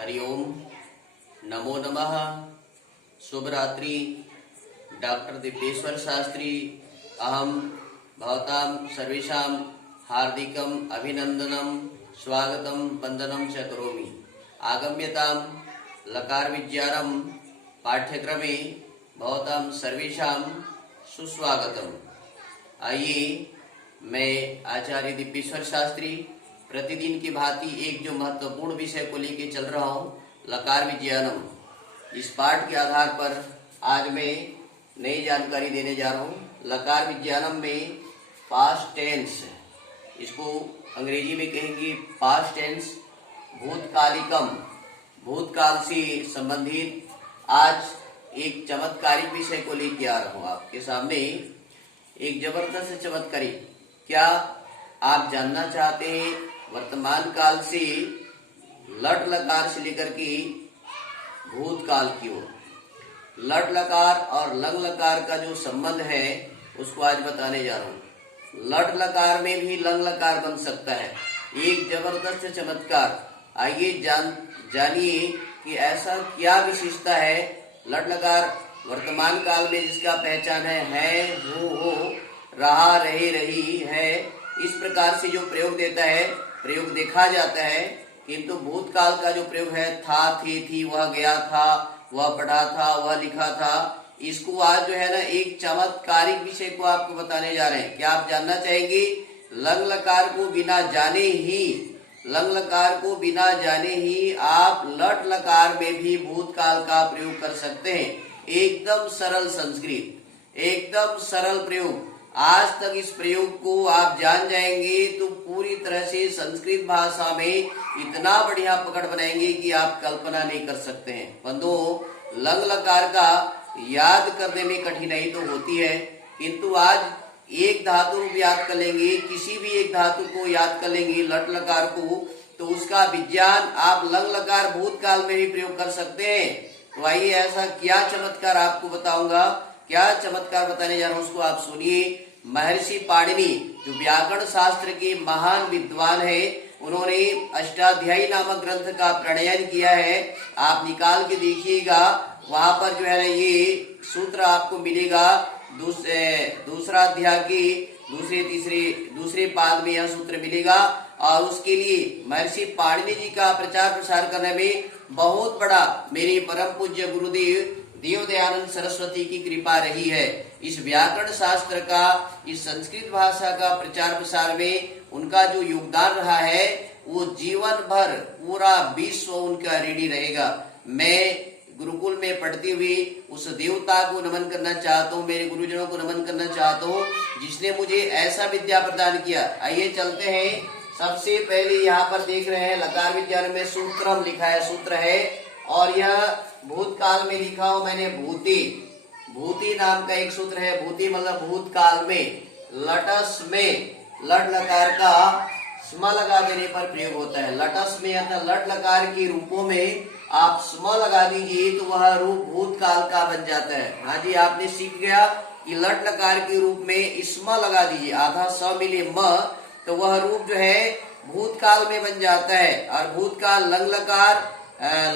हरिओम, नमो नमः, शुभ रात्रि। डॉक्टर दिव्येश्वर शास्त्री अहम भवतां सर्वेषां हार्दिकम् अभिनंदनं स्वागतं वंदनं च करोमि। आगम्यतां लकार विज्ञानं पाठ्यक्रमे भवतां सर्वेषां सुस्वागतम्। आइए, मैं आचार्य दिव्येश्वर शास्त्री प्रतिदिन की भांति एक जो महत्वपूर्ण विषय को लेके चल रहा हूँ, लकार विज्ञानम। इस पाठ के आधार पर आज मैं नई जानकारी देने जा रहा हूँ। लकार विज्ञानम में पास्ट टेंस, इसको अंग्रेजी में कहेंगे पास्ट टेंस, भूतकालिकम, भूतकाल से संबंधित आज एक चमत्कारिक विषय को लेके आ रहा हूँ आपके सामने। एक जबरदस्त चमत्कारिक। क्या आप जानना चाहते हैं वर्तमान काल से लट लकार से लेकर के भूतकाल की ओर? लट लकार और लंग लकार का जो संबंध है उसको आज बताने जा रहा हूँ। लट लकार में भी लंग लकार बन सकता है, एक जबरदस्त चमत्कार। आइए जानिए कि ऐसा क्या विशेषता है लट लकार वर्तमान काल में जिसका पहचान है, हो, रहा, रहे, रही है। इस प्रकार से जो प्रयोग देता है, प्रयोग देखा जाता है, किंतु भूतकाल का जो प्रयोग है था, थे, थी, वह गया था, वह पढ़ा था, वह लिखा था, इसको आज जो है ना एक चमत्कारिक विषय को आपको बताने जा रहे हैं। क्या आप जानना चाहेंगे? लंग लकार को बिना जाने ही, लंग लकार को बिना जाने ही आप लट लकार में भी भूतकाल का प्रयोग कर सकते हैं। एकदम सरल संस्कृत, एकदम सरल प्रयोग। आज तक इस प्रयोग को आप जान जाएंगे तो पूरी तरह से संस्कृत भाषा में इतना बढ़िया पकड़ बनाएंगे कि आप कल्पना नहीं कर सकते हैं। बंधुओं, लंग लकार का याद करने में कठिनाई तो होती है, किंतु आज एक धातु रूप याद कर लेंगे, किसी भी एक धातु को याद कर लेंगे लट लकार को, तो उसका विज्ञान आप लंग लकार भूतकाल में भी प्रयोग कर सकते हैं। तो आइए, ऐसा क्या चमत्कार आपको बताऊंगा, क्या चमत्कार बताने जा रहा हूं उसको आप सुनिए। महर्षि पाणिनि जो व्याकरण शास्त्र के महान विद्वान है, उन्होंने अष्टाध्यायी नामक ग्रंथ का प्रणयन किया है। आप निकाल के देखिएगा, वहां पर जो है ना ये सूत्र आपको मिलेगा। दूसरा अध्याय के दूसरे पाद में यह सूत्र मिलेगा। और उसके लिए महर्षि पाणिनि जी का प्रचार प्रसार करने में बहुत बड़ा मेरे परम पूज्य गुरुदेव देव दयानंद सरस्वती की कृपा रही है। इस व्याकरण शास्त्र का, इस संस्कृत भाषा का प्रचार प्रसार में उनका जो योगदान रहा है, वो जीवन भर पूरा विश्व उनका ऋणी रहेगा। मैं गुरुकुल में पढ़ते हुए उस देवता को नमन करना चाहता हूँ, मेरे गुरुजनों को नमन करना चाहता हूँ जिसने मुझे ऐसा विद्या प्रदान किया। आइए चलते हैं। सबसे पहले यहाँ पर देख रहे हैं लकार विज्ञान में सूत्रम लिखा है, सूत्र है, और यह भूतकाल में लिखा हो मैंने भूति। भूति नाम का एक सूत्र है। भूति मतलब भूतकाल में। लटस में लट लकार का स्म लगा देने पर प्रयोग होता है। लटस में अर्थात लट लकार के रूपों में आप स्म लगा दीजिए तो वह रूप भूतकाल का बन जाता है। हाँ जी, आपने सीख गया कि लट लकार के रूप में स्म लगा दीजिए, आधा स मिले म, तो वह रूप जो है भूतकाल में बन जाता है। और भूतकाल लंग लकार,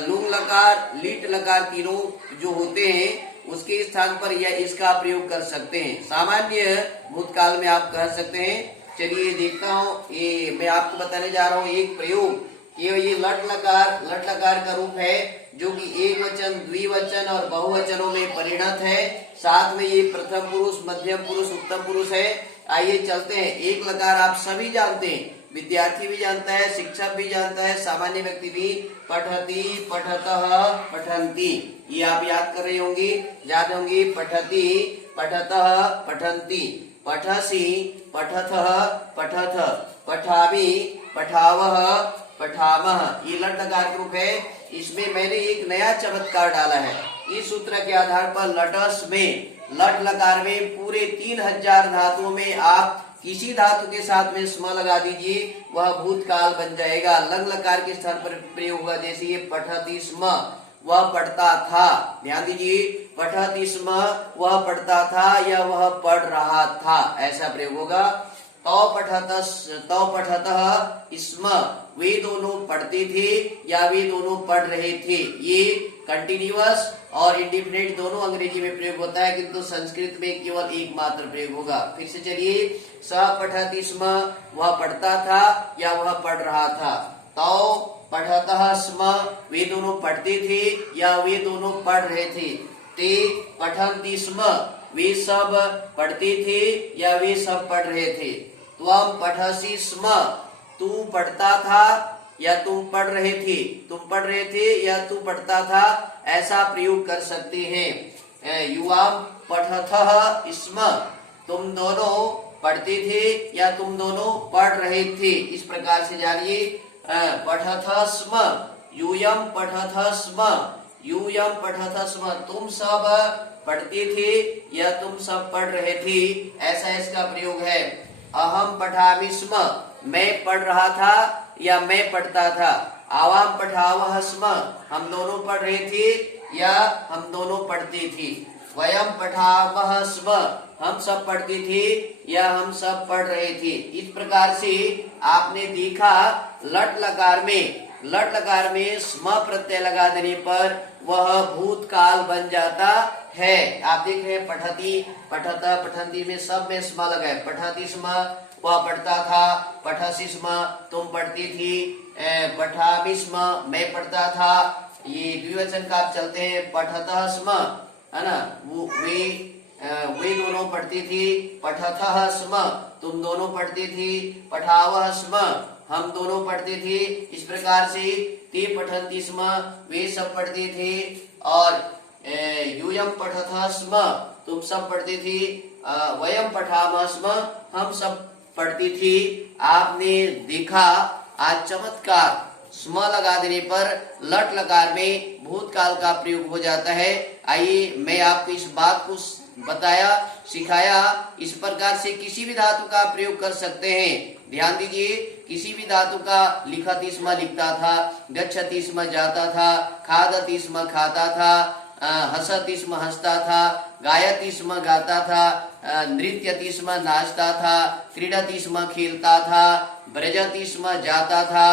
लुंग लकार, लीट लकार तीनों जो होते हैं उसके स्थान पर यह इसका प्रयोग कर सकते हैं। सामान्य भूतकाल में आप कह सकते हैं। चलिए देखता हूँ, ये मैं आपको बताने जा रहा हूँ एक प्रयोग। ये लट लकार का रूप है जो कि एक वचन, द्विवचन और बहुवचनों में परिणत है। साथ में ये प्रथम पुरुष, मध्यम पुरुष, उत्तम पुरुष है। आइए चलते हैं। एक लकार आप सभी जानते हैं, विद्यार्थी भी जानता है, शिक्षक भी जानता है, सामान्य व्यक्ति भी। पठति, पठतः, पठन्ति, ये आप याद कर रहे होंगे, याद होंगे। पठति, पठतः, पठन्ति, पठसि, पठथः, पठथ, पठामि, पठावः, पठामः। ये लट लकार रूप है। इसमें मैंने एक नया चमत्कार डाला है। इस सूत्र के आधार पर लटस में, लट लकार में पूरे 3000 धातुओं में आप किसी धातु के साथ में स्म लगा दीजिए, वह भूतकाल बन जाएगा। लंग लकार के स्थान पर प्रयोग होगा। जैसे ये पठति स्म, वह पढ़ता था। ध्यान दीजिए, पठति स्म, वह पढ़ता था या वह पढ़ रहा था, ऐसा प्रयोग होगा। तौ पठतः स्म, वे दोनों पढ़ते थे या वे दोनों पढ़ रहे थे। ये कंटिन्यूअस और इंडिफिनिट दोनों अंग्रेजी में प्रयोग होता है, किंतु संस्कृत में केवल एक मात्र प्रयोग होगा। फिर से चलिए, सः पठति स्म, वह पढ़ता था या वह पढ़ रहा था। तौ पठतः स्म, वे दोनों पढ़ते थे या वे दोनों पढ़ रहे थे। ते पठन्ति स्म, वे सब पढ़ते थे या वे सब पढ़ रहे थे। त्वं पठसि स्म, तू पढ़ता था या तुम पढ़ रहे थे। तुम पढ़ रहे थे या तू पढ़ता था, ऐसा प्रयोग कर सकते हैं। युवाम पठतः स्म, तुम दोनों पढ़ते थे या तुम दोनों पढ़ रहे थे। इस प्रकार से जानिए, पठतः स्म, यूयम पठतः स्म, यूयम पठतः स्म, तुम सब पढ़ते थे या तुम सब पढ़ रहे थे, ऐसा इसका प्रयोग है। अहम पठामि स्म, मैं पढ़ रहा था या मैं पढ़ता था। आवाम पठावः स्म, हम दोनों पढ़ रहे थे या हम दोनों पढ़ते थे। वयम पठावः स्म, हम सब पढ़ते थे या हम सब पढ़ रहे थे। इस प्रकार से आपने देखा, लट लकार में स्म प्रत्यय लगा देने पर वह भूतकाल बन जाता है। आप देख रहे हैं, पठती, पठता, पठंती में सब में स्म लगा है। पठती स्म, वह पढ़ता था। पठसी स्म, तुम पढ़ती थी। पठामि स्म, मैं पढ़ता था। ये द्विवचन का आप चलते हैं, पठतः स्म, है ना, वे दोनों पढ़ती थी। पठतः स्म, तुम दोनों पढ़ती थी। पठावः स्म, हम दोनों पढ़ते थे। इस प्रकार से ते पठन्ति स्म, वे सब पढ़ते थे। और यूयम पठतः स्म, तुम सब पढ़ते थे। वयम पठामः स्म, हम सब पढ़ती थी। आपने देखा आज चमत्कार, स्म लगा देने पर लट लकार में भूतकाल का प्रयोग हो जाता है। आइए मैं आपको इस बात को बताया, सिखाया। इस प्रकार से किसी भी धातु का प्रयोग कर सकते हैं। ध्यान दीजिए, किसी भी धातु का लिखति स्म लिखता था, गच्छति स्म जाता था, खादति स्म खाता था, हसति स्म हंसता था, गायति स्म गाता था, नृत्यति स्म नाचता था, क्रीडति स्म खेलता था, ब्रजति स्म जाता था।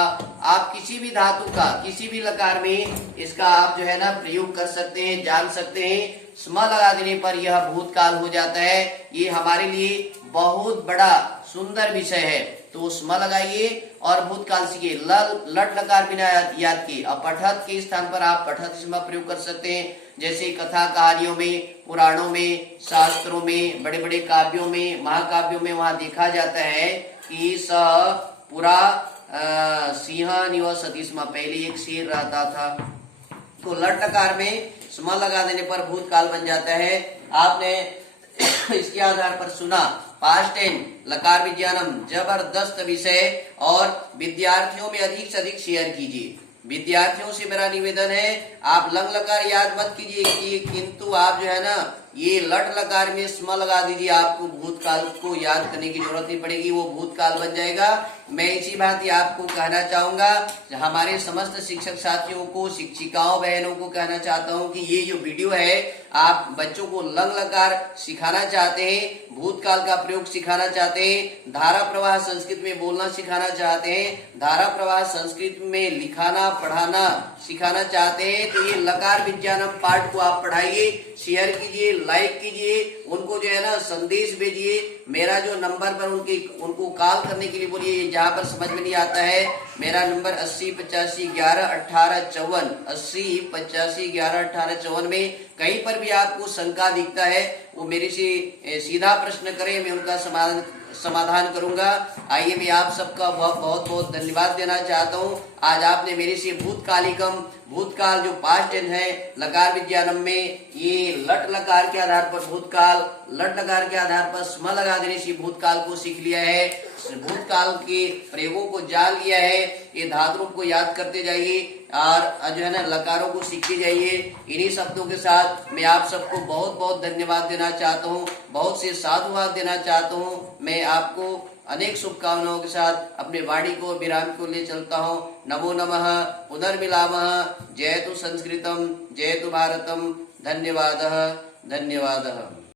आप किसी भी धातु का किसी भी लकार में इसका आप जो है ना प्रयोग कर सकते हैं, जान सकते हैं। स्म लगा देने पर यह भूतकाल हो जाता है। ये हमारे लिए बहुत बड़ा सुंदर विषय है। तो स्म लगाइए और भूतकाल सीखिए। लट लकार बिना याद किए। अब पठत के स्थान पर आप पठत स्म प्रयोग कर सकते हैं। जैसे कथा कहानियों में, पुराणों में, शास्त्रों में, बड़े बड़े काव्यों में, महाकाव्यों में वहां देखा जाता है कि स पूरा सिंह निवसति स्म, पहले एक शेर रहता था। तो लट लकार में स्म लगा देने पर भूतकाल बन जाता है। आपने इसके आधार पर सुना, पास्ट टेंस, लकार विज्ञानम, जबरदस्त विषय और विद्यार्थियों में अधिक से अधिक शेयर कीजिए। विद्यार्थियों से मेरा निवेदन है, आप लंग लकार याद मत कीजिए, किंतु आप जो है ना ये लट लकार में स्म लगा दीजिए। आपको भूतकाल को याद करने की जरूरत नहीं पड़ेगी, वो भूतकाल बन जाएगा। मैं इसी बात आपको कहना चाहूंगा, हमारे समस्त शिक्षक साथियों को, शिक्षिकाओं बहनों को कहना चाहता हूं कि ये जो वीडियो है, आप बच्चों को लंग लकार सिखाना चाहते हैं, भूतकाल का प्रयोग सिखाना चाहते हैं, धारा प्रवाह संस्कृत में बोलना सिखाना चाहते हैं, धारा प्रवाह संस्कृत में लिखाना पढ़ाना सिखाना चाहते हैं, तो ये लकार विज्ञानम पाठ को आप पढ़ाइए, शेयर कीजिए, लाइक कीजिए, उनको जो है ना संदेश भेजिए। मेरा जो नंबर पर उनको कॉल करने के लिए बोलिए, जहां पर समझ में नहीं आता है। मेरा नंबर 80 85 11 18 54, 80 85 11 18 54 में कहीं पर भी आपको शंका दिखता है, वो मेरे से सीधा प्रश्न करें, मैं उनका समाधान करूंगा। आइए मैं आप सबका बहुत बहुत धन्यवाद देना चाहता हूं। आज आपने मेरे से भूतकाल जो पास्ट टेंस है लकार विज्ञानम में, ये लट लकार के आधार पर भूतकाल, लट लकार के आधार पर स्म लगा देने से भूतकाल को सीख लिया है, भूतकाल के प्रयोगों को जान लिया है। ये धातुओं को याद करते जाइए और जो है ना लकारों को सीखते जाइए। इन्हीं शब्दों के साथ मैं आप सबको बहुत बहुत धन्यवाद देना चाहता हूँ, बहुत से साधुवाद देना चाहता हूँ। मैं आपको अनेक शुभकामनाओं के साथ अपने वाणी को विराम को ले चलता हूँ। नमो नमः, पुनर्मिलामः। जयतु संस्कृतम, जयतु भारतम। धन्यवादः।